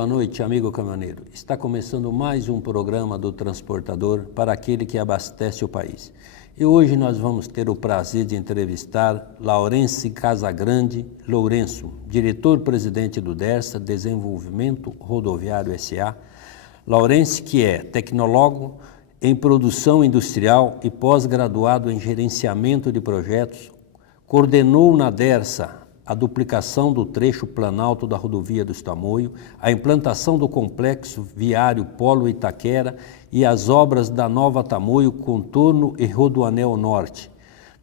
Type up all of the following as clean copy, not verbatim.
boa noite, amigo caminhoneiro. Está começando mais um programa do Transportador para aquele que abastece o país. E hoje nós vamos ter o prazer de entrevistar Laurence Casagrande Lourenço, diretor-presidente do DERSA, Desenvolvimento Rodoviário S.A. Laurence, que é tecnólogo em produção industrial e pós-graduado em gerenciamento de projetos, coordenou na DERSA a duplicação do trecho Planalto da rodovia do Tamoio, a implantação do complexo viário Polo Itaquera e as obras da Nova Tamoio, Contorno e Rodoanel Norte.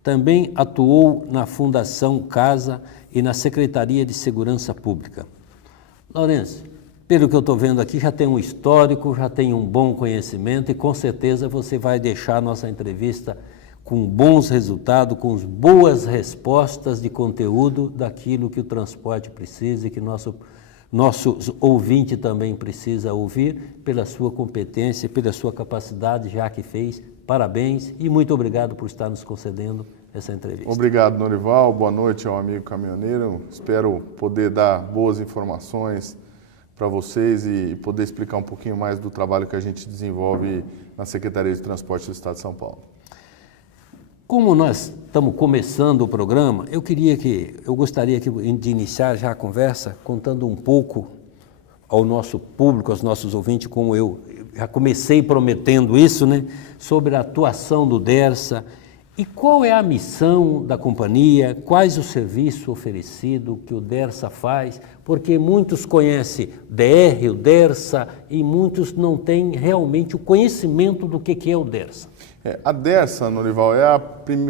Também atuou na Fundação Casa e na Secretaria de Segurança Pública. Laurence, pelo que eu estou vendo aqui, já tem um histórico, já tem um bom conhecimento e com certeza você vai deixar nossa entrevista com bons resultados, com boas respostas de conteúdo daquilo que o transporte precisa e que nosso ouvinte também precisa ouvir, pela sua competência, pela sua capacidade, já que fez. Parabéns e muito obrigado por estar nos concedendo essa entrevista. Obrigado, Norival. Boa noite ao amigo caminhoneiro. Espero poder dar boas informações para vocês e poder explicar um pouquinho mais do trabalho que a gente desenvolve na Secretaria de Transporte do Estado de São Paulo. Como nós estamos começando o programa, eu gostaria de iniciar já a conversa contando um pouco ao nosso público, aos nossos ouvintes, como eu já comecei prometendo isso, né, sobre a atuação do DERSA e qual é a missão da companhia, quais os serviços oferecidos que o DERSA faz, porque muitos conhecem o DERSA e muitos não têm realmente o conhecimento do que é o DERSA. A DERSA, Norival,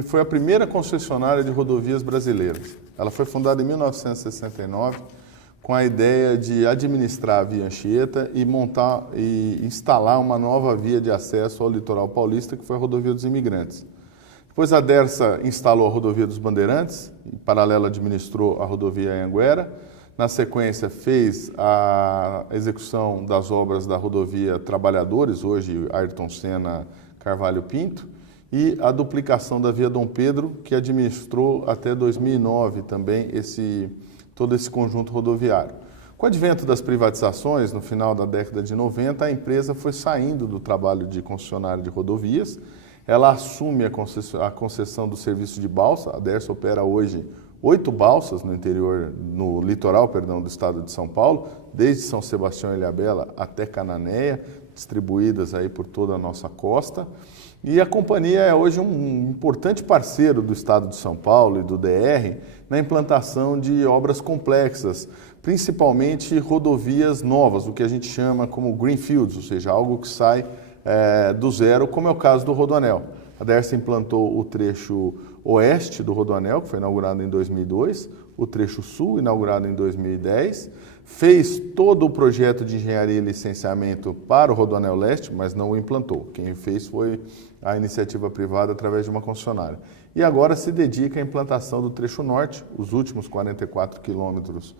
foi a primeira concessionária de rodovias brasileiras. Ela foi fundada em 1969 com a ideia de administrar a Via Anchieta e montar e instalar uma nova via de acesso ao litoral paulista, que foi a Rodovia dos Imigrantes. Depois a DERSA instalou a Rodovia dos Bandeirantes, em paralelo administrou a rodovia Anhanguera. Na sequência fez a execução das obras da rodovia Trabalhadores, hoje Ayrton Senna Carvalho Pinto, e a duplicação da Via Dom Pedro, que administrou até 2009 também todo esse conjunto rodoviário. Com o advento das privatizações, no final da década de 90, a empresa foi saindo do trabalho de concessionária de rodovias. Ela assume a concessão do serviço de balsa. A DERSA opera hoje 8 balsas no litoral do estado de São Paulo, desde São Sebastião e Ilhabela até Cananéia, distribuídas aí por toda a nossa costa. E a companhia é hoje um importante parceiro do estado de São Paulo e do DR na implantação de obras complexas, principalmente rodovias novas, o que a gente chama como greenfields, ou seja, algo que sai do zero, como é o caso do Rodoanel. A DERSA implantou o trecho oeste do Rodoanel, que foi inaugurado em 2002, o trecho sul, inaugurado em 2010, fez todo o projeto de engenharia e licenciamento para o Rodoanel Leste, mas não o implantou. Quem fez foi a iniciativa privada através de uma concessionária. E agora se dedica à implantação do trecho norte, os últimos 44 quilômetros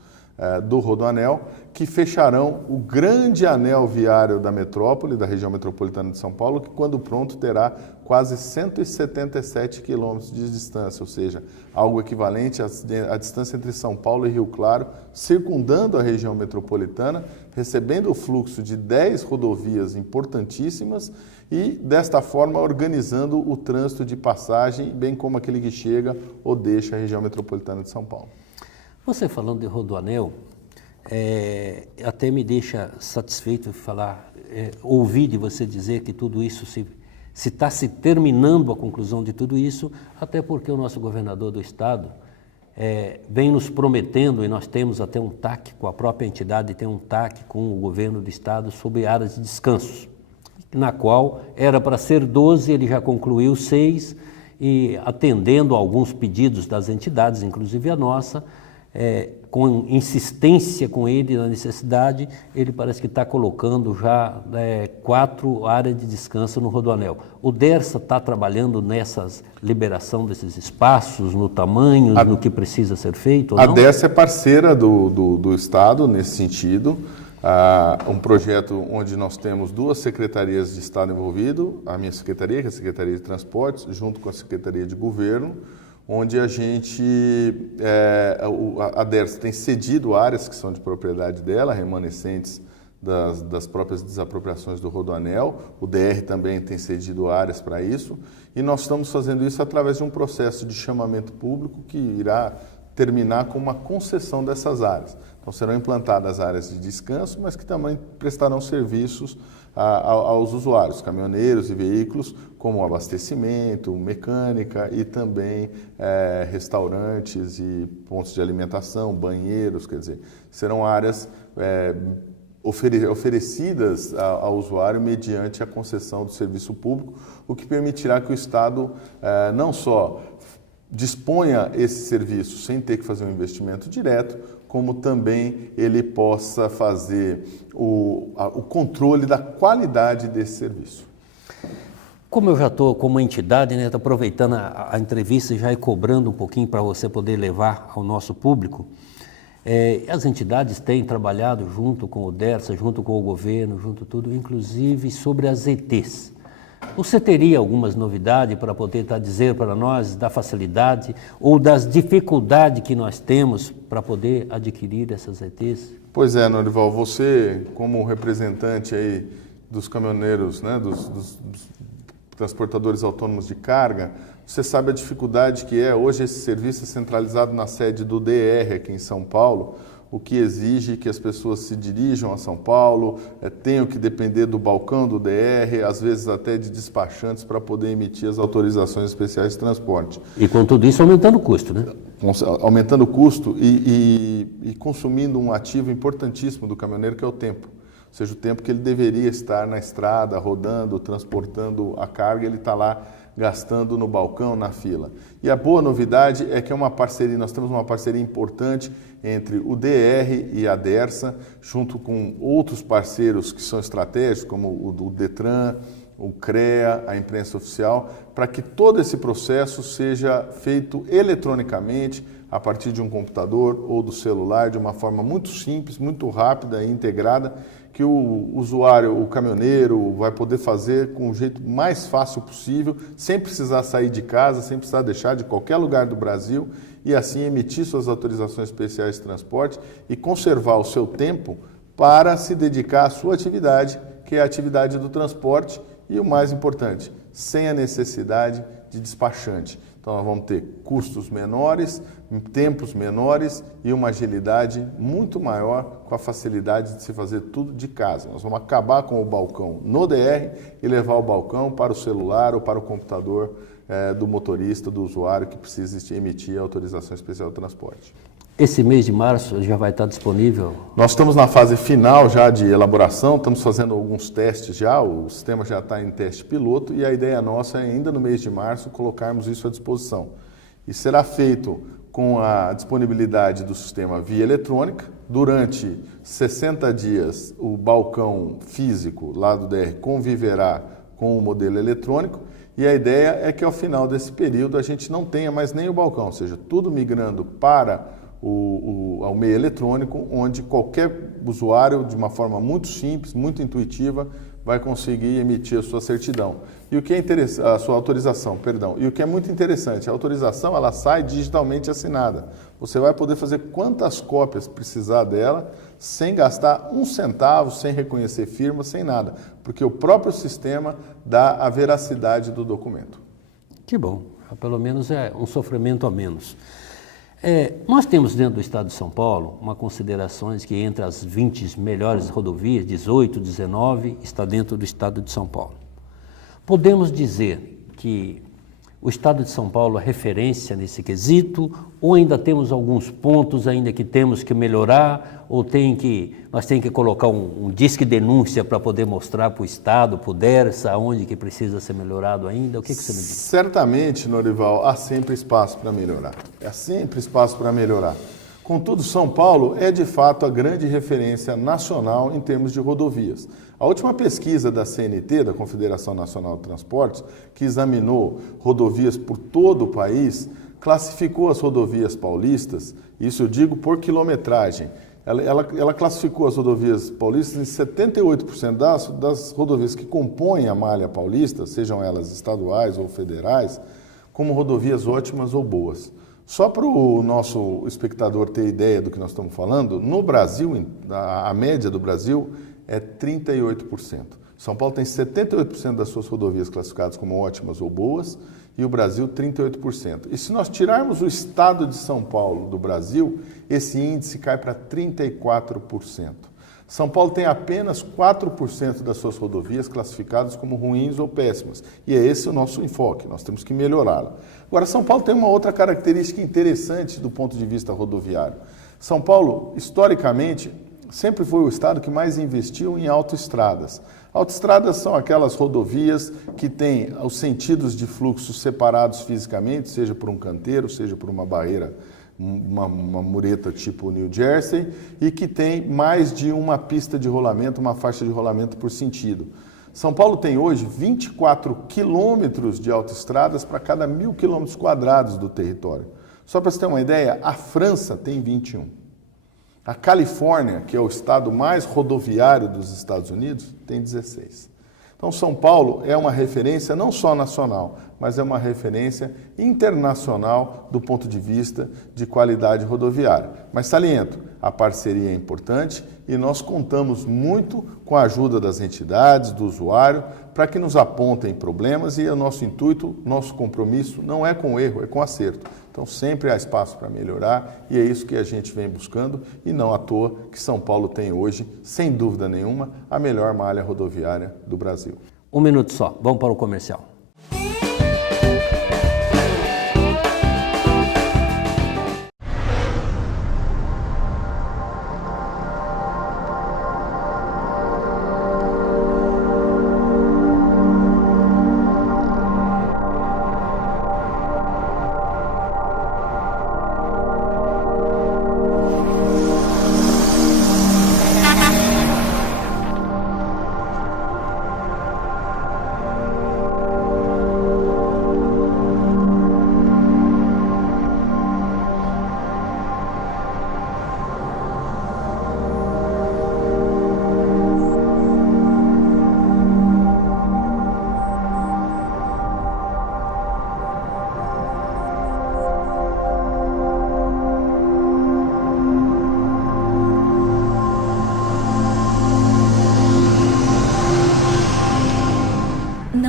do Rodoanel, que fecharão o grande anel viário da metrópole, da região metropolitana de São Paulo, que quando pronto terá quase 177 quilômetros de distância, ou seja, algo equivalente à distância entre São Paulo e Rio Claro, circundando a região metropolitana, recebendo o fluxo de 10 rodovias importantíssimas e, desta forma, organizando o trânsito de passagem, bem como aquele que chega ou deixa a região metropolitana de São Paulo. Você falando de Rodoanel, até me deixa satisfeito ouvir de você dizer que tudo isso se está se terminando a conclusão de tudo isso, até porque o nosso governador do estado vem nos prometendo, e nós temos até um TAC com a própria entidade, tem um TAC com o governo do estado sobre áreas de descansos, na qual era para ser 12, ele já concluiu 6, e atendendo a alguns pedidos das entidades, inclusive a nossa, com insistência com ele na necessidade, ele parece que está colocando já 4 áreas de descanso no Rodoanel. O DERSA está trabalhando nessa liberação desses espaços, no tamanho, no que precisa ser feito? Ou não? A DERSA é parceira do Estado nesse sentido. Um projeto onde nós temos 2 secretarias de Estado envolvidas, a minha secretaria, que é a Secretaria de Transportes, junto com a Secretaria de Governo, onde a DERSA tem cedido áreas que são de propriedade dela, remanescentes das próprias desapropriações do Rodoanel. O DR também tem cedido áreas para isso, e nós estamos fazendo isso através de um processo de chamamento público que irá terminar com uma concessão dessas áreas. Então serão implantadas áreas de descanso, mas que também prestarão serviços aos usuários, caminhoneiros e veículos, como abastecimento, mecânica e também restaurantes e pontos de alimentação, banheiros, quer dizer, serão áreas oferecidas ao usuário mediante a concessão do serviço público, o que permitirá que o Estado não só disponha esse serviço sem ter que fazer um investimento direto, como também ele possa fazer o controle da qualidade desse serviço. Como eu já estou como entidade, né, estou aproveitando a entrevista e já ir cobrando um pouquinho para você poder levar ao nosso público, as entidades têm trabalhado junto com o DERSA, junto com o governo, junto tudo, inclusive sobre as ETs. Você teria algumas novidades para poder dizer para nós da facilidade ou das dificuldades que nós temos para poder adquirir essas ETs? Pois é, Norival, você como representante aí dos caminhoneiros, né, dos transportadores autônomos de carga, você sabe a dificuldade que é hoje esse serviço centralizado na sede do DR aqui em São Paulo, o que exige que as pessoas se dirijam a São Paulo, tenham que depender do balcão do DR, às vezes até de despachantes para poder emitir as autorizações especiais de transporte. E com tudo isso aumentando o custo, né? Aumentando o custo e consumindo um ativo importantíssimo do caminhoneiro, que é o tempo. Ou seja, o tempo que ele deveria estar na estrada, rodando, transportando a carga, ele está lá gastando no balcão, na fila. E a boa novidade é que é uma parceria, nós temos uma parceria importante entre o DR e a DERSA, junto com outros parceiros que são estratégicos, como o DETRAN, o CREA, a imprensa oficial, para que todo esse processo seja feito eletronicamente, a partir de um computador ou do celular, de uma forma muito simples, muito rápida e integrada, que o usuário, o caminhoneiro, vai poder fazer com o jeito mais fácil possível, sem precisar sair de casa, sem precisar deixar de qualquer lugar do Brasil, e assim emitir suas autorizações especiais de transporte e conservar o seu tempo para se dedicar à sua atividade, que é a atividade do transporte, e o mais importante, sem a necessidade de despachante. Então nós vamos ter custos menores, tempos menores e uma agilidade muito maior, com a facilidade de se fazer tudo de casa. Nós vamos acabar com o balcão no DR e levar o balcão para o celular ou para o computador do motorista, do usuário que precisa emitir a autorização especial de transporte. Esse mês de março já vai estar disponível? Nós estamos na fase final já de elaboração, estamos fazendo alguns testes já, o sistema já está em teste piloto e a ideia nossa é ainda no mês de março colocarmos isso à disposição. E será feito com a disponibilidade do sistema via eletrônica. Durante 60 dias o balcão físico lá do DR conviverá com o modelo eletrônico e a ideia é que ao final desse período a gente não tenha mais nem o balcão, ou seja, tudo migrando para ao meio eletrônico, onde qualquer usuário, de uma forma muito simples, muito intuitiva, vai conseguir emitir a sua certidão. E o que é a sua autorização, perdão. E o que é muito interessante, a autorização ela sai digitalmente assinada. Você vai poder fazer quantas cópias precisar dela, sem gastar um centavo, sem reconhecer firma, sem nada, porque o próprio sistema dá a veracidade do documento. Que bom, pelo menos é um sofrimento a menos. Nós temos dentro do estado de São Paulo uma considerações que entre as 20 melhores rodovias, 18, 19, está dentro do estado de São Paulo. Podemos dizer que o estado de São Paulo é referência nesse quesito, ou ainda temos alguns pontos ainda que temos que melhorar, ou nós temos que colocar um disque denúncia para poder mostrar para o estado, para o DERSA, onde que precisa ser melhorado ainda? O que você me diz? Certamente, Norival, há sempre espaço para melhorar. Há sempre espaço para melhorar. Contudo, São Paulo é de fato a grande referência nacional em termos de rodovias. A última pesquisa da CNT, da Confederação Nacional de Transportes, que examinou rodovias por todo o país, classificou as rodovias paulistas, isso eu digo por quilometragem, ela classificou as rodovias paulistas em 78% das rodovias que compõem a malha paulista, sejam elas estaduais ou federais, como rodovias ótimas ou boas. Só para o nosso espectador ter ideia do que nós estamos falando, no Brasil, a média do Brasil é 38%. São Paulo tem 78% das suas rodovias classificadas como ótimas ou boas e o Brasil 38%. E se nós tirarmos o estado de São Paulo do Brasil, esse índice cai para 34%. São Paulo tem apenas 4% das suas rodovias classificadas como ruins ou péssimas. E é esse o nosso enfoque, nós temos que melhorá-la. Agora, São Paulo tem uma outra característica interessante do ponto de vista rodoviário. São Paulo, historicamente, sempre foi o estado que mais investiu em autoestradas. Autoestradas são aquelas rodovias que têm os sentidos de fluxo separados fisicamente, seja por um canteiro, seja por uma barreira, uma mureta tipo New Jersey, e que tem mais de uma pista de rolamento, uma faixa de rolamento por sentido. São Paulo tem hoje 24 quilômetros de autoestradas para cada 1.000 quilômetros quadrados do território. Só para você ter uma ideia, a França tem 21. A Califórnia, que é o estado mais rodoviário dos Estados Unidos, tem 16. Então, São Paulo é uma referência não só nacional, mas é uma referência internacional do ponto de vista de qualidade rodoviária. Mas saliento, a parceria é importante e nós contamos muito com a ajuda das entidades, do usuário, para que nos apontem problemas e o nosso intuito, nosso compromisso não é com erro, é com acerto. Então sempre há espaço para melhorar e é isso que a gente vem buscando e não à toa que São Paulo tem hoje, sem dúvida nenhuma, a melhor malha rodoviária do Brasil. Um minuto só, vamos para o comercial.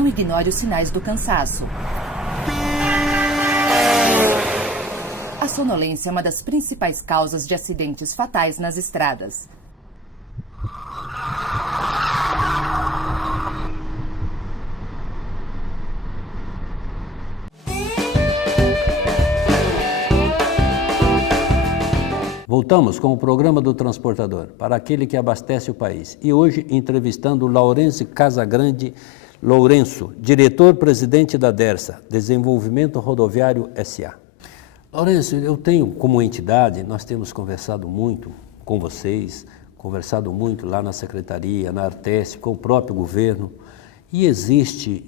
Ignore os sinais do cansaço. A sonolência é uma das principais causas de acidentes fatais nas estradas. Voltamos com o programa do Transportador, para aquele que abastece o país. E hoje entrevistando Laurence Casagrande Lourenço, diretor-presidente da DERSA, Desenvolvimento Rodoviário S.A. Lourenço, eu tenho como entidade, nós temos conversado muito com vocês, conversado muito lá na Secretaria, na Artes, com o próprio governo, e existe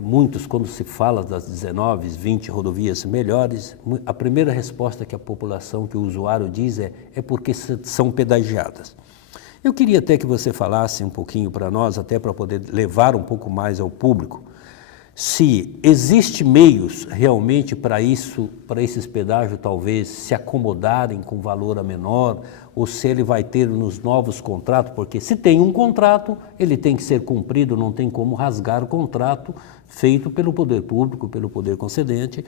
muitos, quando se fala das 19, 20 rodovias melhores, a primeira resposta que a população, que o usuário diz é porque são pedagiadas. Eu queria até que você falasse um pouquinho para nós, até para poder levar um pouco mais ao público, se existe meios realmente para isso, para esses pedágios talvez se acomodarem com valor a menor, ou se ele vai ter nos novos contratos, porque se tem um contrato, ele tem que ser cumprido, não tem como rasgar o contrato feito pelo poder público, pelo poder concedente,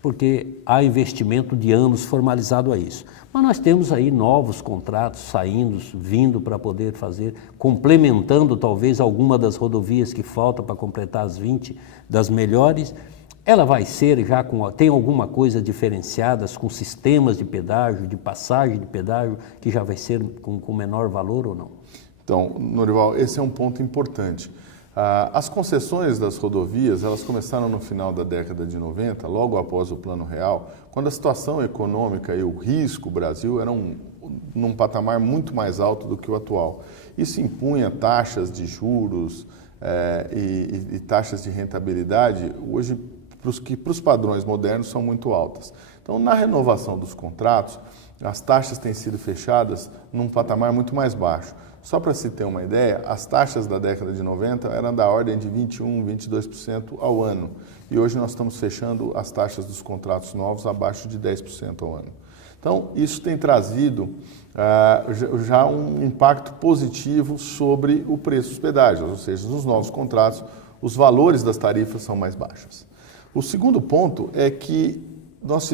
porque há investimento de anos formalizado a isso. Mas nós temos aí novos contratos saindo, vindo para poder fazer, complementando talvez alguma das rodovias que faltam para completar as 20 das melhores. Ela vai ser já tem alguma coisa diferenciada com sistemas de pedágio, de passagem de pedágio, que já vai ser com menor valor ou não? Então, Norival, esse é um ponto importante. As concessões das rodovias, elas começaram no final da década de 90, logo após o Plano Real, quando a situação econômica e o risco Brasil eram num patamar muito mais alto do que o atual. Isso impunha taxas de juros e taxas de rentabilidade, hoje, para os padrões modernos, são muito altas. Então, na renovação dos contratos, as taxas têm sido fechadas num patamar muito mais baixo. Só para se ter uma ideia, as taxas da década de 90 eram da ordem de 21%, 22% ao ano. E hoje nós estamos fechando as taxas dos contratos novos abaixo de 10% ao ano. Então, isso tem trazido já um impacto positivo sobre o preço dos pedágios, ou seja, nos novos contratos, os valores das tarifas são mais baixos. O segundo ponto é que nós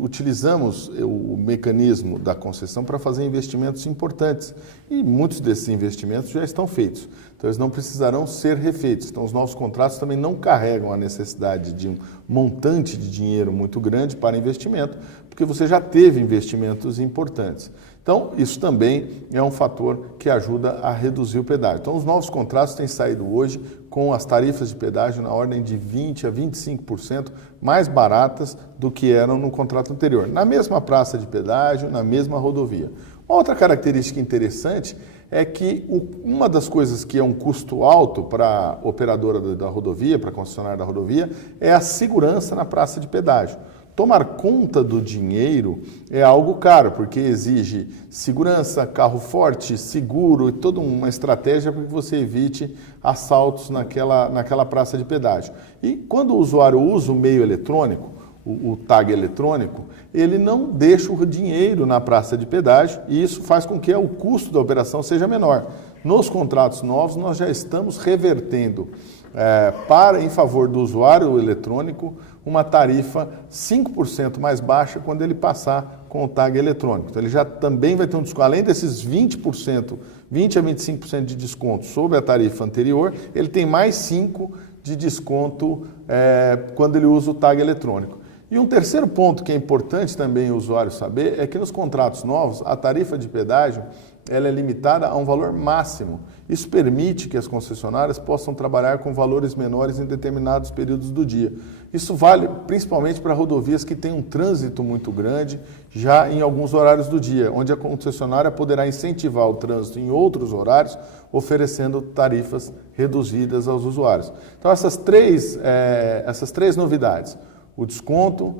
utilizamos o mecanismo da concessão para fazer investimentos importantes e muitos desses investimentos já estão feitos, então eles não precisarão ser refeitos. Então os novos contratos também não carregam a necessidade de um montante de dinheiro muito grande para investimento, porque você já teve investimentos importantes. Então, isso também é um fator que ajuda a reduzir o pedágio. Então, os novos contratos têm saído hoje com as tarifas de pedágio na ordem de 20% a 25% mais baratas do que eram no contrato anterior, na mesma praça de pedágio, na mesma rodovia. Outra característica interessante é que uma das coisas que é um custo alto para a operadora da rodovia, para a concessionária da rodovia, é a segurança na praça de pedágio. Tomar conta do dinheiro é algo caro, porque exige segurança, carro forte, seguro e toda uma estratégia para que você evite assaltos naquela praça de pedágio. E quando o usuário usa o meio eletrônico, o tag eletrônico, ele não deixa o dinheiro na praça de pedágio e isso faz com que o custo da operação seja menor. Nos contratos novos, nós já estamos revertendo em favor do usuário eletrônico uma tarifa 5% mais baixa quando ele passar com o tag eletrônico. Então ele já também vai ter um desconto, além desses 20% a 25% de desconto sobre a tarifa anterior, ele tem mais 5% de desconto quando ele usa o tag eletrônico. E um terceiro ponto que é importante também o usuário saber é que nos contratos novos a tarifa de pedágio ela é limitada a um valor máximo. Isso permite que as concessionárias possam trabalhar com valores menores em determinados períodos do dia. Isso vale principalmente para rodovias que têm um trânsito muito grande, já em alguns horários do dia, onde a concessionária poderá incentivar o trânsito em outros horários, oferecendo tarifas reduzidas aos usuários. Então, essas três novidades, o desconto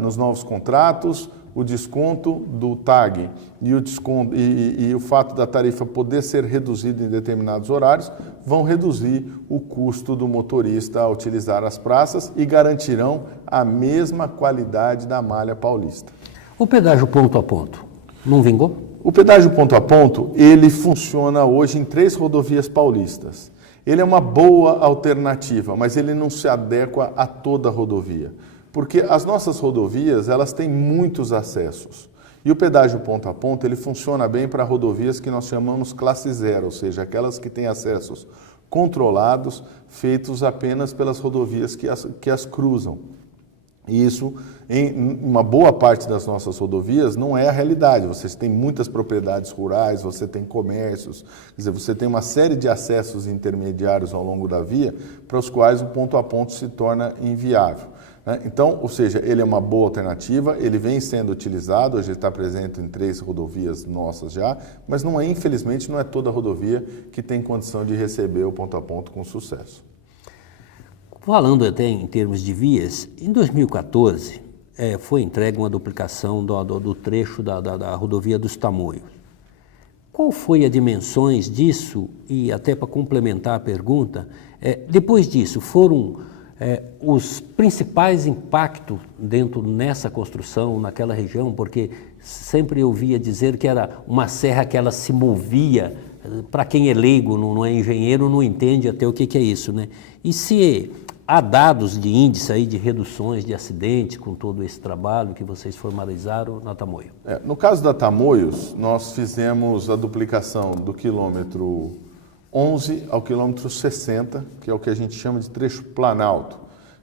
nos novos contratos, o desconto do TAG e o fato da tarifa poder ser reduzida em determinados horários vão reduzir o custo do motorista a utilizar as praças e garantirão a mesma qualidade da malha paulista. O pedágio ponto a ponto não vingou? O pedágio ponto a ponto, ele funciona hoje em 3 rodovias paulistas. Ele é uma boa alternativa, mas ele não se adequa a toda a rodovia. Porque as nossas rodovias, elas têm muitos acessos. E o pedágio ponto a ponto, ele funciona bem para rodovias que nós chamamos classe 0, ou seja, aquelas que têm acessos controlados, feitos apenas pelas rodovias que as cruzam. E isso, em uma boa parte das nossas rodovias, não é a realidade. Você tem muitas propriedades rurais, você tem comércios, quer dizer, você tem uma série de acessos intermediários ao longo da via, para os quais o ponto a ponto se torna inviável. Então, ou seja, ele é uma boa alternativa, ele vem sendo utilizado, hoje está presente em 3 rodovias nossas já, mas infelizmente não é toda rodovia que tem condição de receber o ponto a ponto com sucesso. Falando até em termos de vias, em 2014 foi entregue uma duplicação do trecho da rodovia dos Tamoios. Qual foi as dimensões disso? E até para complementar a pergunta, depois disso foram os principais impactos nessa construção, naquela região, porque sempre eu ouvia dizer que era uma serra que ela se movia, para quem é leigo, não é engenheiro, não entende até o que é isso, né? E se há dados de índice aí de reduções de acidentes com todo esse trabalho que vocês formalizaram na Tamoio? No caso da Tamoios, nós fizemos a duplicação do quilômetro 11 ao quilômetro 60, que é o que a gente chama de trecho planalto,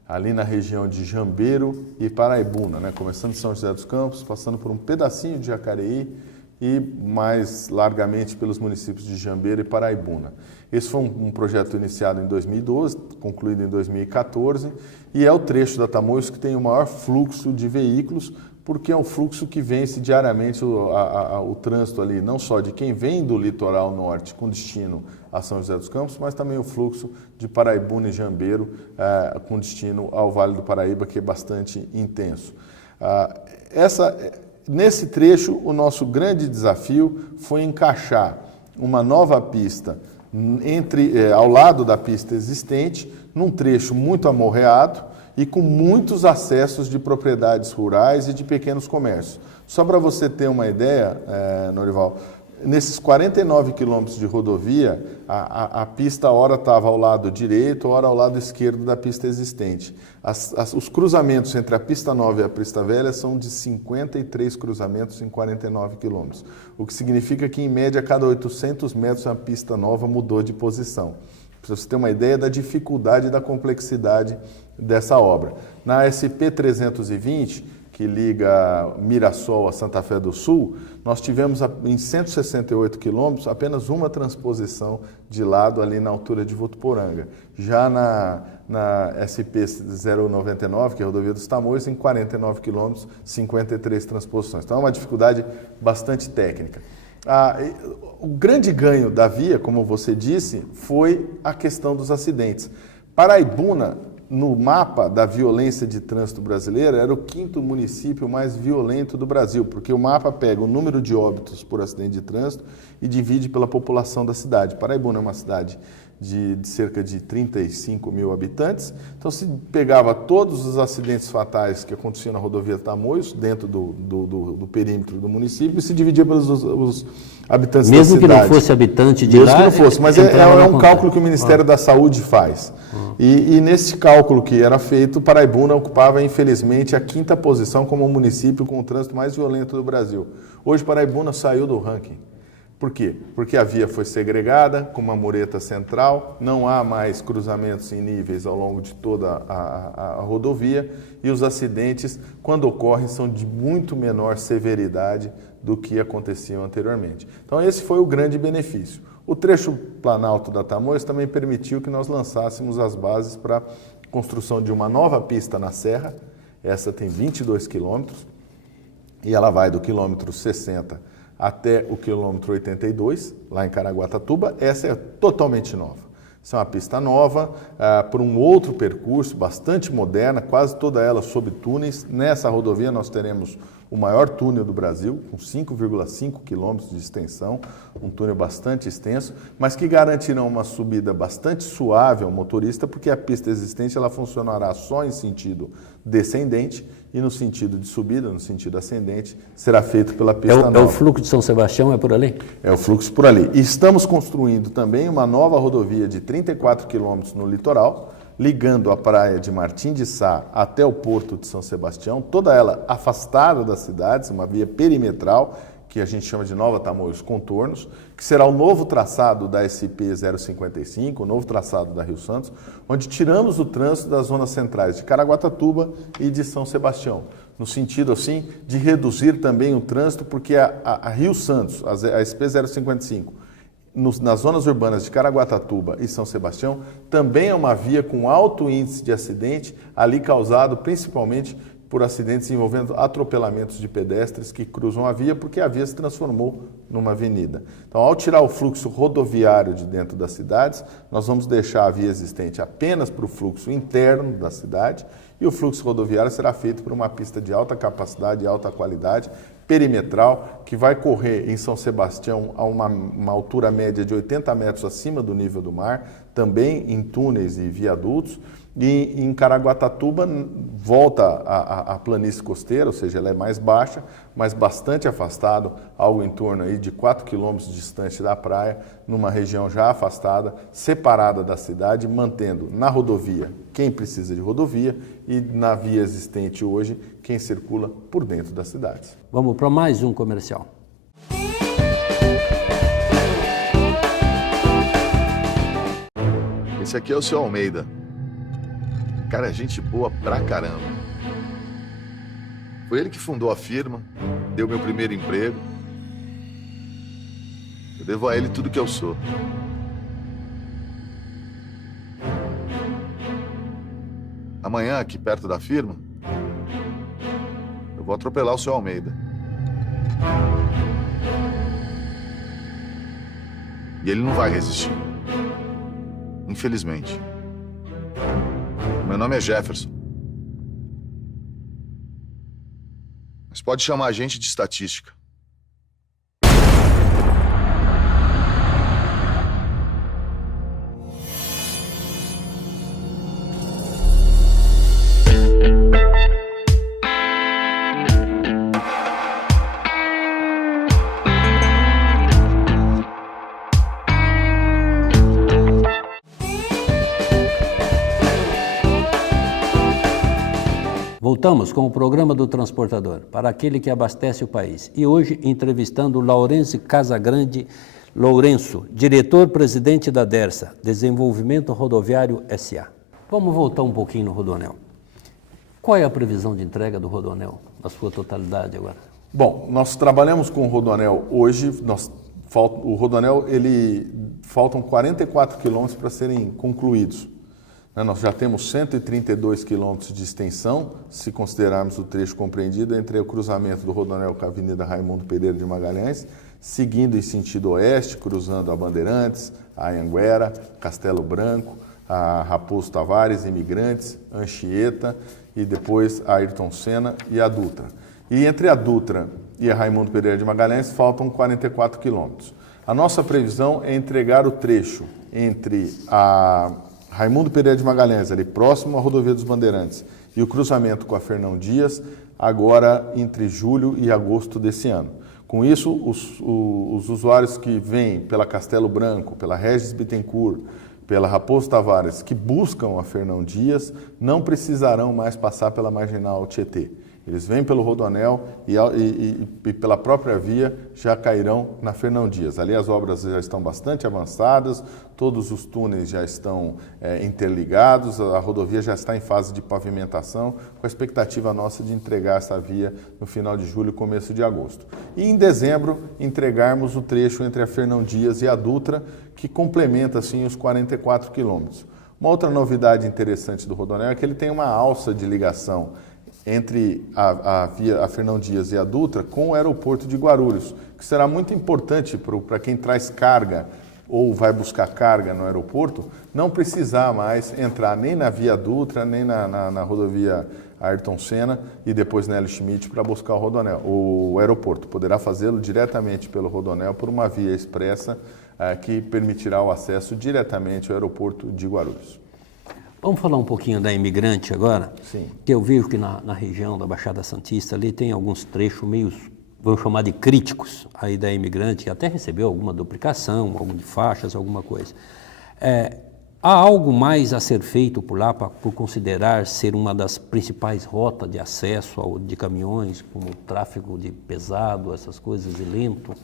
ali na região de Jambeiro e Paraibuna, né? Começando de São José dos Campos, passando por um pedacinho de Jacareí e mais largamente pelos municípios de Jambeiro e Paraibuna. Esse foi um projeto iniciado em 2012, concluído em 2014, e é o trecho da Tamoios que tem o maior fluxo de veículos, porque é um fluxo que vence diariamente o trânsito ali, não só de quem vem do litoral norte com destino a São José dos Campos, mas também o fluxo de Paraibuna e Jambeiro com destino ao Vale do Paraíba, que é bastante intenso. Nesse trecho, o nosso grande desafio foi encaixar uma nova pista ao lado da pista existente, num trecho muito amorreado e com muitos acessos de propriedades rurais e de pequenos comércios. Só para você ter uma ideia, Norival, nesses 49 quilômetros de rodovia, a pista ora estava ao lado direito, ora ao lado esquerdo da pista existente. Os cruzamentos entre a pista nova e a pista velha são de 53 cruzamentos em 49 quilômetros, o que significa que, em média, a cada 800 metros a pista nova mudou de posição. Para você ter uma ideia da dificuldade e da complexidade dessa obra. Na SP 320, que liga Mirassol a Santa Fé do Sul, nós tivemos em 168 quilômetros apenas uma transposição de lado ali na altura de Votuporanga. Já na SP 099, que é a rodovia dos Tamoios, em 49 quilômetros, 53 transposições. Então é uma dificuldade bastante técnica. O grande ganho da via, como você disse, foi a questão dos acidentes. Paraibuna, no mapa da violência de trânsito brasileira, era o 5º município mais violento do Brasil, porque o mapa pega o número de óbitos por acidente de trânsito e divide pela população da cidade. Paraibuna é uma cidade de cerca de 35 mil habitantes, então se pegava todos os acidentes fatais que aconteciam na rodovia Tamoios, dentro do perímetro do município, e se dividia pelos os habitantes da cidade. Mesmo que não fosse habitante de lá? Mesmo que não fosse, mas é um cálculo que o Ministério da Saúde faz. E nesse cálculo que era feito, Paraibuna ocupava, infelizmente, a 5ª posição como o município com o trânsito mais violento do Brasil. Hoje, Paraibuna saiu do ranking. Por quê? Porque a via foi segregada, com uma mureta central, não há mais cruzamentos em níveis ao longo de toda a rodovia e os acidentes, quando ocorrem, são de muito menor severidade do que aconteciam anteriormente. Então esse foi o grande benefício. O trecho Planalto da Tamoios também permitiu que nós lançássemos as bases para a construção de uma nova pista na Serra. Essa tem 22 quilômetros e ela vai do quilômetro 60 até o quilômetro 82, lá em Caraguatatuba. Essa é totalmente nova. Essa é uma pista nova, por um outro percurso, bastante moderna, quase toda ela sob túneis. Nessa rodovia nós teremos o maior túnel do Brasil, com 5,5 quilômetros de extensão, um túnel bastante extenso, mas que garantirá uma subida bastante suave ao motorista, porque a pista existente ela funcionará só em sentido descendente e no sentido de subida, no sentido ascendente, será feito pela pista nova. É o fluxo de São Sebastião, é por ali? É o fluxo por ali. E estamos construindo também uma nova rodovia de 34 quilômetros no litoral, ligando a praia de Martim de Sá até o porto de São Sebastião, toda ela afastada das cidades, uma via perimetral, que a gente chama de Nova Tamoios Contornos, que será o novo traçado da SP 055, o novo traçado da Rio Santos, onde tiramos o trânsito das zonas centrais de Caraguatatuba e de São Sebastião, no sentido, assim, de reduzir também o trânsito, porque a Rio Santos, a SP 055, nas zonas urbanas de Caraguatatuba e São Sebastião, também é uma via com alto índice de acidente, ali causado principalmente por acidentes envolvendo atropelamentos de pedestres que cruzam a via, porque a via se transformou numa avenida. Então, ao tirar o fluxo rodoviário de dentro das cidades, nós vamos deixar a via existente apenas para o fluxo interno da cidade, e o fluxo rodoviário será feito por uma pista de alta capacidade e alta qualidade, perimetral, que vai correr em São Sebastião a uma altura média de 80 metros acima do nível do mar, também em túneis e viadutos, e em Caraguatatuba volta à planície costeira, ou seja, ela é mais baixa, mas bastante afastado, algo em torno aí de 4 quilômetros distante da praia, numa região já afastada, separada da cidade, mantendo na rodovia quem precisa de rodovia e na via existente hoje quem circula por dentro das cidades. Vamos para mais um comercial. Esse aqui é o seu Almeida. Cara, é gente boa pra caramba. Foi ele que fundou a firma, deu meu primeiro emprego. Eu devo a ele tudo que eu sou. Amanhã, aqui perto da firma, eu vou atropelar o seu Almeida. E ele não vai resistir. Infelizmente. Meu nome é Jefferson. Mas pode chamar a gente de estatística. Voltamos com o programa do Transportador, para aquele que abastece o país. E hoje entrevistando Laurence Casagrande Lourenço, diretor-presidente da DERSA, Desenvolvimento Rodoviário S.A. Vamos voltar um pouquinho no Rodoanel. Qual é a previsão de entrega do Rodoanel, na sua totalidade agora? Bom, nós trabalhamos com o Rodoanel hoje, o Rodoanel, faltam 44 quilômetros para serem concluídos. Nós já temos 132 quilômetros de extensão, se considerarmos o trecho compreendido entre o cruzamento do Rodoanel com a Avenida Raimundo Pereira de Magalhães, seguindo em sentido oeste, cruzando a Bandeirantes, a Anhanguera, Castelo Branco, a Raposo Tavares, Imigrantes, Anchieta e depois a Ayrton Senna e a Dutra. E entre a Dutra e a Raimundo Pereira de Magalhães faltam 44 quilômetros. A nossa previsão é entregar o trecho entre a Raimundo Pereira de Magalhães, ali próximo à Rodovia dos Bandeirantes, e o cruzamento com a Fernão Dias, agora entre julho e agosto desse ano. Com isso, os usuários que vêm pela Castelo Branco, pela Regis Bittencourt, pela Raposo Tavares, que buscam a Fernão Dias, não precisarão mais passar pela Marginal Tietê. Eles vêm pelo Rodoanel e pela própria via já cairão na Fernão Dias. Ali as obras já estão bastante avançadas, todos os túneis já estão interligados, a rodovia já está em fase de pavimentação, com a expectativa nossa de entregar essa via no final de julho, começo de agosto. E em dezembro entregarmos o trecho entre a Fernão Dias e a Dutra, que complementa assim os 44 quilômetros. Uma outra novidade interessante do Rodoanel é que ele tem uma alça de ligação entre a Fernão Dias e a Dutra com o aeroporto de Guarulhos, que será muito importante para quem traz carga ou vai buscar carga no aeroporto, não precisar mais entrar nem na via Dutra, nem na rodovia Ayrton Senna e depois Nelly Schmidt para buscar o aeroporto. Poderá fazê-lo diretamente pelo Rodoanel por uma via expressa que permitirá o acesso diretamente ao aeroporto de Guarulhos. Vamos falar um pouquinho da Imigrante agora? Sim. Que eu vejo que na região da Baixada Santista ali tem alguns trechos meio, vamos chamar de críticos aí da Imigrante, que até recebeu alguma duplicação, alguma de faixas, alguma coisa. Há algo mais a ser feito por lá, por considerar ser uma das principais rotas de acesso de caminhões, como o tráfego de pesado, essas coisas, e lento?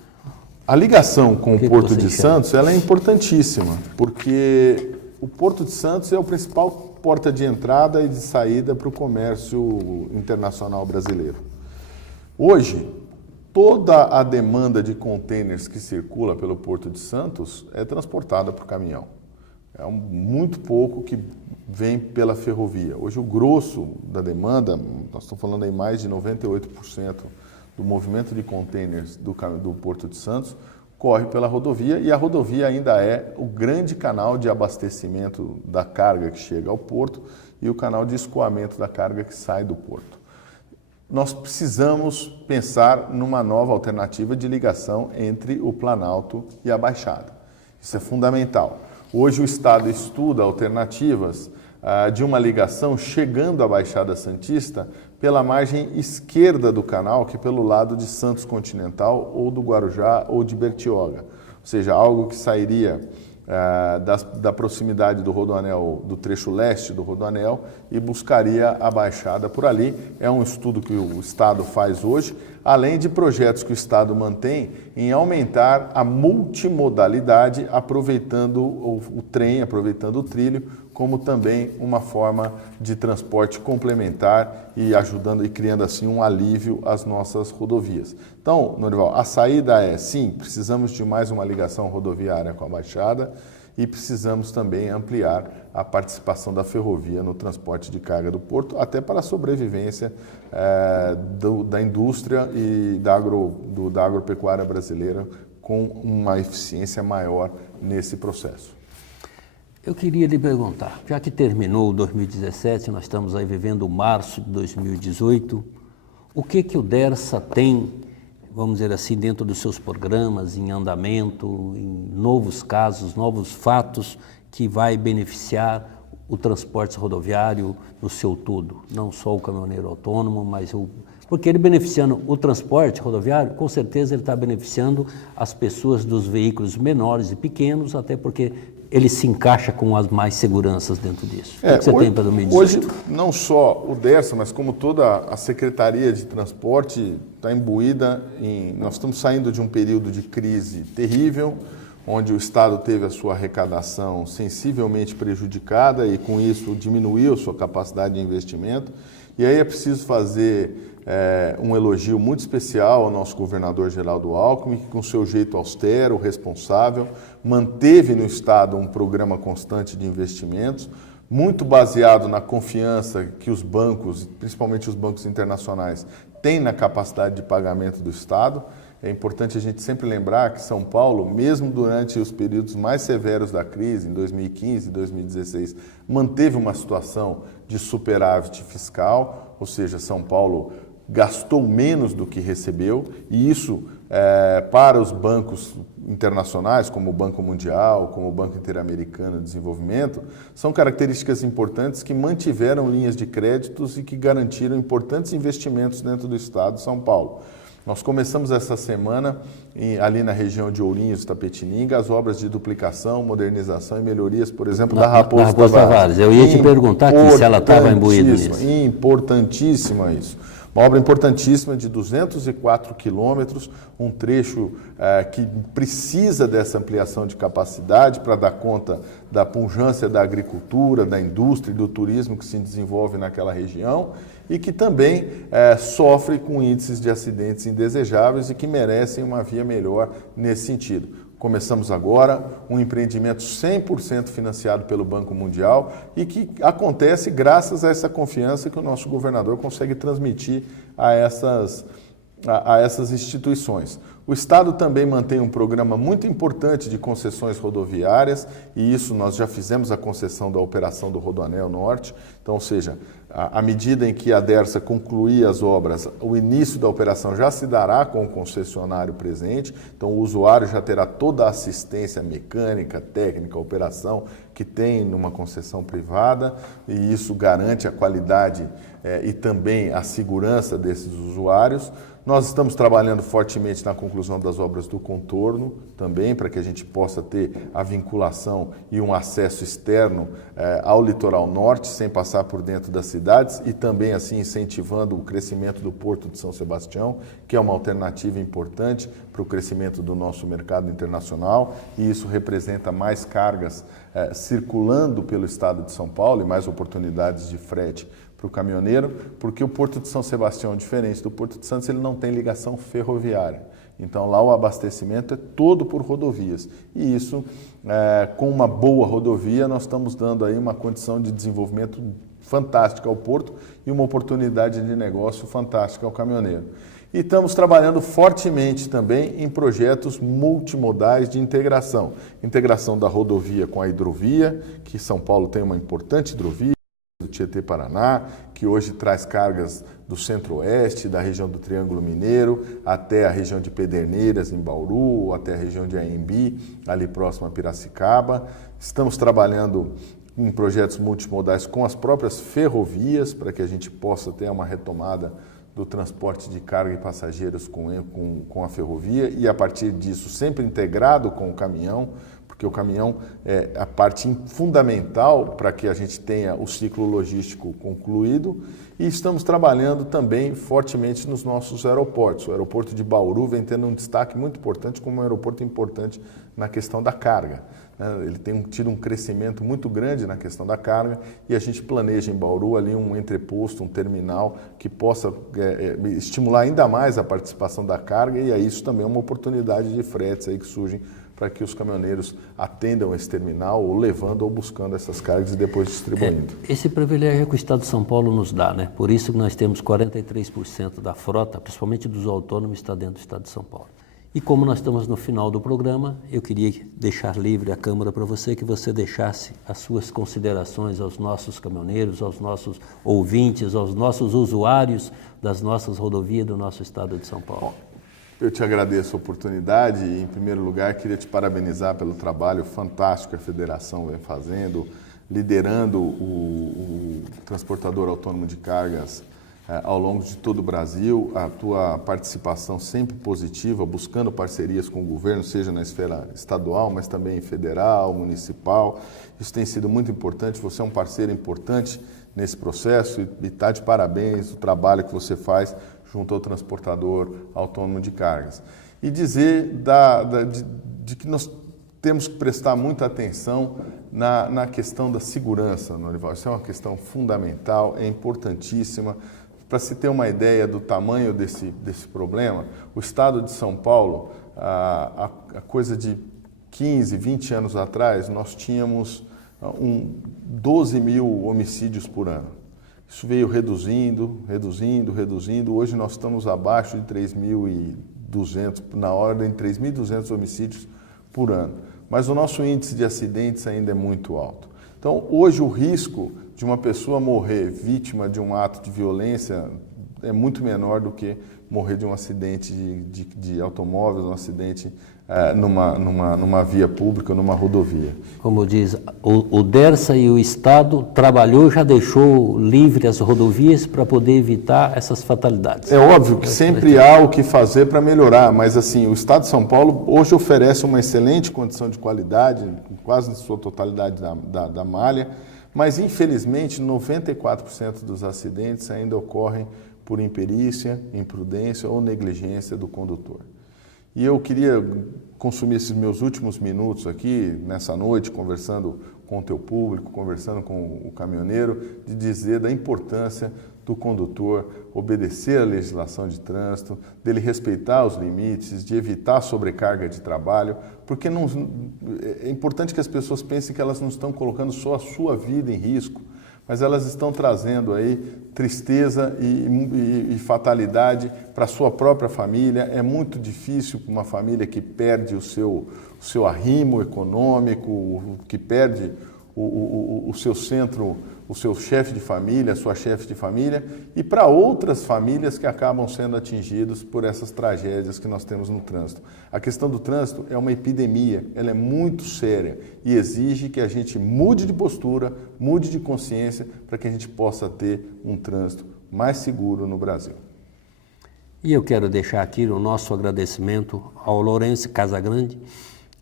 A ligação com o Porto de Santos ela é importantíssima, porque o Porto de Santos é o principal porta de entrada e de saída para o comércio internacional brasileiro. Hoje, toda a demanda de contêineres que circula pelo Porto de Santos é transportada por caminhão. É muito pouco que vem pela ferrovia. Hoje, o grosso da demanda, nós estamos falando aí mais de 98% do movimento de contêineres do Porto de Santos, corre pela rodovia e a rodovia ainda é o grande canal de abastecimento da carga que chega ao porto e o canal de escoamento da carga que sai do porto. Nós precisamos pensar numa nova alternativa de ligação entre o Planalto e a Baixada. Isso é fundamental. Hoje o Estado estuda alternativas de uma ligação chegando à Baixada Santista pela margem esquerda do canal, que pelo lado de Santos Continental, ou do Guarujá, ou de Bertioga. Ou seja, algo que sairia da proximidade do Rodoanel, do trecho leste do Rodoanel, e buscaria a Baixada por ali. É um estudo que o Estado faz hoje, além de projetos que o Estado mantém em aumentar a multimodalidade, aproveitando o trem, aproveitando o trilho, como também uma forma de transporte complementar e ajudando e criando assim um alívio às nossas rodovias. Então, Norival, a saída é, sim, precisamos de mais uma ligação rodoviária com a Baixada e precisamos também ampliar a participação da ferrovia no transporte de carga do porto, até para a sobrevivência da indústria e da agropecuária brasileira com uma eficiência maior nesse processo. Eu queria lhe perguntar, já que terminou 2017, nós estamos aí vivendo março de 2018, o que o DERSA tem, vamos dizer assim, dentro dos seus programas, em andamento, em novos casos, novos fatos, que vai beneficiar o transporte rodoviário no seu todo? Não só o caminhoneiro autônomo, mas Porque ele beneficiando o transporte rodoviário, com certeza ele está beneficiando as pessoas dos veículos menores e pequenos, até porque ele se encaixa com as mais seguranças dentro disso. O que você tem para 2018? Hoje, não só o DERSA, mas como toda a Secretaria de Transporte está imbuída em... Nós estamos saindo de um período de crise terrível, onde o Estado teve a sua arrecadação sensivelmente prejudicada e, com isso, diminuiu sua capacidade de investimento. E aí é preciso fazer um elogio muito especial ao nosso governador Geraldo Alckmin, que, com seu jeito austero, responsável, manteve no Estado um programa constante de investimentos, muito baseado na confiança que os bancos, principalmente os bancos internacionais, têm na capacidade de pagamento do Estado. É importante a gente sempre lembrar que São Paulo, mesmo durante os períodos mais severos da crise, em 2015 e 2016, manteve uma situação de superávit fiscal, ou seja, São Paulo gastou menos do que recebeu, e isso, para os bancos internacionais, como o Banco Mundial, como o Banco Interamericano de Desenvolvimento, são características importantes que mantiveram linhas de créditos e que garantiram importantes investimentos dentro do Estado de São Paulo. Nós começamos essa semana, ali na região de Ourinhos, Tapetininga, as obras de duplicação, modernização e melhorias, por exemplo, da Raposo Tavares. Eu ia te perguntar aqui se ela estava imbuída nisso. Importantíssima isso. Uma obra importantíssima de 204 quilômetros, um trecho que precisa dessa ampliação de capacidade para dar conta da pujança da agricultura, da indústria e do turismo que se desenvolve naquela região e que também sofre com índices de acidentes indesejáveis e que merecem uma via melhor nesse sentido. Começamos agora um empreendimento 100% financiado pelo Banco Mundial e que acontece graças a essa confiança que o nosso governador consegue transmitir a essas instituições. O Estado também mantém um programa muito importante de concessões rodoviárias e isso nós já fizemos a concessão da operação do Rodoanel Norte. Então, ou seja, à medida em que a DERSA concluir as obras, o início da operação já se dará com o concessionário presente. Então, o usuário já terá toda a assistência mecânica, técnica, operação que tem numa concessão privada e isso garante a qualidade e também a segurança desses usuários. Nós estamos trabalhando fortemente na conclusão das obras do contorno também, para que a gente possa ter a vinculação e um acesso externo ao litoral norte, sem passar por dentro das cidades e também assim incentivando o crescimento do Porto de São Sebastião, que é uma alternativa importante para o crescimento do nosso mercado internacional e isso representa mais cargas circulando pelo estado de São Paulo e mais oportunidades de frete para o caminhoneiro, porque o Porto de São Sebastião, diferente do Porto de Santos, ele não tem ligação ferroviária. Então, lá o abastecimento é todo por rodovias. E isso, com uma boa rodovia, nós estamos dando aí uma condição de desenvolvimento fantástica ao porto e uma oportunidade de negócio fantástica ao caminhoneiro. E estamos trabalhando fortemente também em projetos multimodais de integração. Integração da rodovia com a hidrovia, que São Paulo tem uma importante hidrovia, do Tietê-Paraná, que hoje traz cargas do centro-oeste, da região do Triângulo Mineiro, até a região de Pederneiras, em Bauru, até a região de Anhembi, ali próximo a Piracicaba. Estamos trabalhando em projetos multimodais com as próprias ferrovias, para que a gente possa ter uma retomada do transporte de carga e passageiros com a ferrovia e, a partir disso, sempre integrado com o caminhão, porque o caminhão é a parte fundamental para que a gente tenha o ciclo logístico concluído e estamos trabalhando também fortemente nos nossos aeroportos. O aeroporto de Bauru vem tendo um destaque muito importante como um aeroporto importante na questão da carga. Ele tem tido um crescimento muito grande na questão da carga e a gente planeja em Bauru ali um entreposto, um terminal que possa estimular ainda mais a participação da carga e aí isso também é uma oportunidade de fretes aí que surgem para que os caminhoneiros atendam esse terminal, ou levando ou buscando essas cargas e depois distribuindo. Esse privilégio é que o Estado de São Paulo nos dá, né? Por isso que nós temos 43% da frota, principalmente dos autônomos, está dentro do Estado de São Paulo. E como nós estamos no final do programa, eu queria deixar livre a Câmara para você, que você deixasse as suas considerações aos nossos caminhoneiros, aos nossos ouvintes, aos nossos usuários das nossas rodovias do nosso Estado de São Paulo. Eu te agradeço a oportunidade e, em primeiro lugar, queria te parabenizar pelo trabalho fantástico que a Federação vem fazendo, liderando o transportador autônomo de cargas ao longo de todo o Brasil, a tua participação sempre positiva, buscando parcerias com o governo, seja na esfera estadual, mas também federal, municipal. Isso tem sido muito importante, você é um parceiro importante nesse processo e está de parabéns o trabalho que você faz junto ao transportador autônomo de cargas. E dizer de que nós temos que prestar muita atenção na questão da segurança, Norival. Isso é uma questão fundamental, é importantíssima. Para se ter uma ideia do tamanho desse problema, o estado de São Paulo, a coisa de 15, 20 anos atrás, nós tínhamos 12 mil homicídios por ano. Isso veio reduzindo. Hoje nós estamos abaixo de 3.200, na ordem de 3.200 homicídios por ano. Mas o nosso índice de acidentes ainda é muito alto. Então, hoje o risco de uma pessoa morrer vítima de um ato de violência é muito menor do que morrer de um acidente de automóvel, um acidente numa via pública, numa rodovia. Como diz, o DERSA e o Estado já deixou livre as rodovias para poder evitar essas fatalidades. É óbvio que sempre há o que fazer para melhorar, mas assim, o Estado de São Paulo hoje oferece uma excelente condição de qualidade, quase na sua totalidade da malha, mas infelizmente 94% dos acidentes ainda ocorrem por imperícia, imprudência ou negligência do condutor. E eu queria consumir esses meus últimos minutos aqui, nessa noite, conversando com o teu público, conversando com o caminhoneiro, de dizer da importância do condutor obedecer à legislação de trânsito, dele respeitar os limites, de evitar sobrecarga de trabalho, porque é importante que as pessoas pensem que elas não estão colocando só a sua vida em risco, mas elas estão trazendo aí tristeza e fatalidade para a sua própria família. É muito difícil para uma família que perde o seu arrimo econômico, que perde o seu centro, o seu chefe de família, a sua chefe de família, e para outras famílias que acabam sendo atingidas por essas tragédias que nós temos no trânsito. A questão do trânsito é uma epidemia, ela é muito séria e exige que a gente mude de postura, mude de consciência para que a gente possa ter um trânsito mais seguro no Brasil. E eu quero deixar aqui o nosso agradecimento ao Lourenço Casagrande,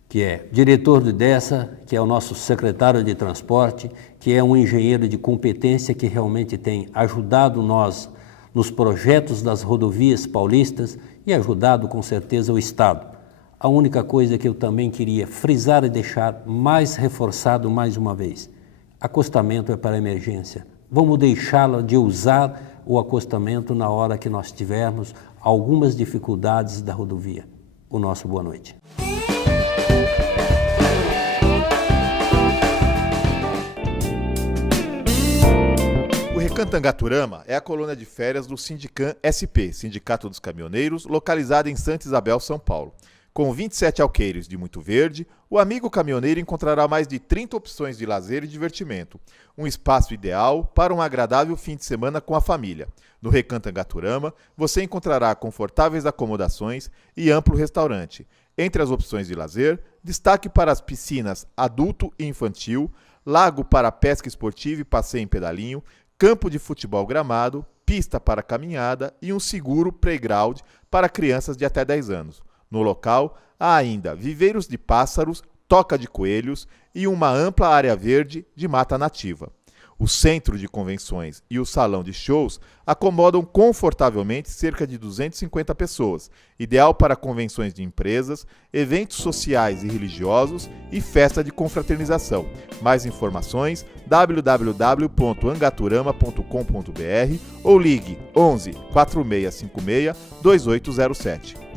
que é diretor do DERSA, que é o nosso secretário de transporte, que é um engenheiro de competência que realmente tem ajudado nós nos projetos das rodovias paulistas e ajudado com certeza o Estado. A única coisa que eu também queria frisar e deixar mais reforçado mais uma vez, acostamento é para emergência. Vamos deixá-lo de usar o acostamento na hora que nós tivermos algumas dificuldades da rodovia. O nosso boa noite. O Recantangaturama é a colônia de férias do Sindicam SP, Sindicato dos Caminhoneiros, localizada em Santa Isabel, São Paulo. Com 27 alqueires de muito verde, o amigo caminhoneiro encontrará mais de 30 opções de lazer e divertimento. Um espaço ideal para um agradável fim de semana com a família. No Recantangaturama, você encontrará confortáveis acomodações e amplo restaurante. Entre as opções de lazer, destaque para as piscinas adulto e infantil, lago para pesca esportiva e passeio em pedalinho, campo de futebol gramado, pista para caminhada e um seguro playground para crianças de até 10 anos. No local, há ainda viveiros de pássaros, toca de coelhos e uma ampla área verde de mata nativa. O centro de convenções e o salão de shows acomodam confortavelmente cerca de 250 pessoas, ideal para convenções de empresas, eventos sociais e religiosos e festa de confraternização. Mais informações www.angaturama.com.br ou ligue 11 4656 2807.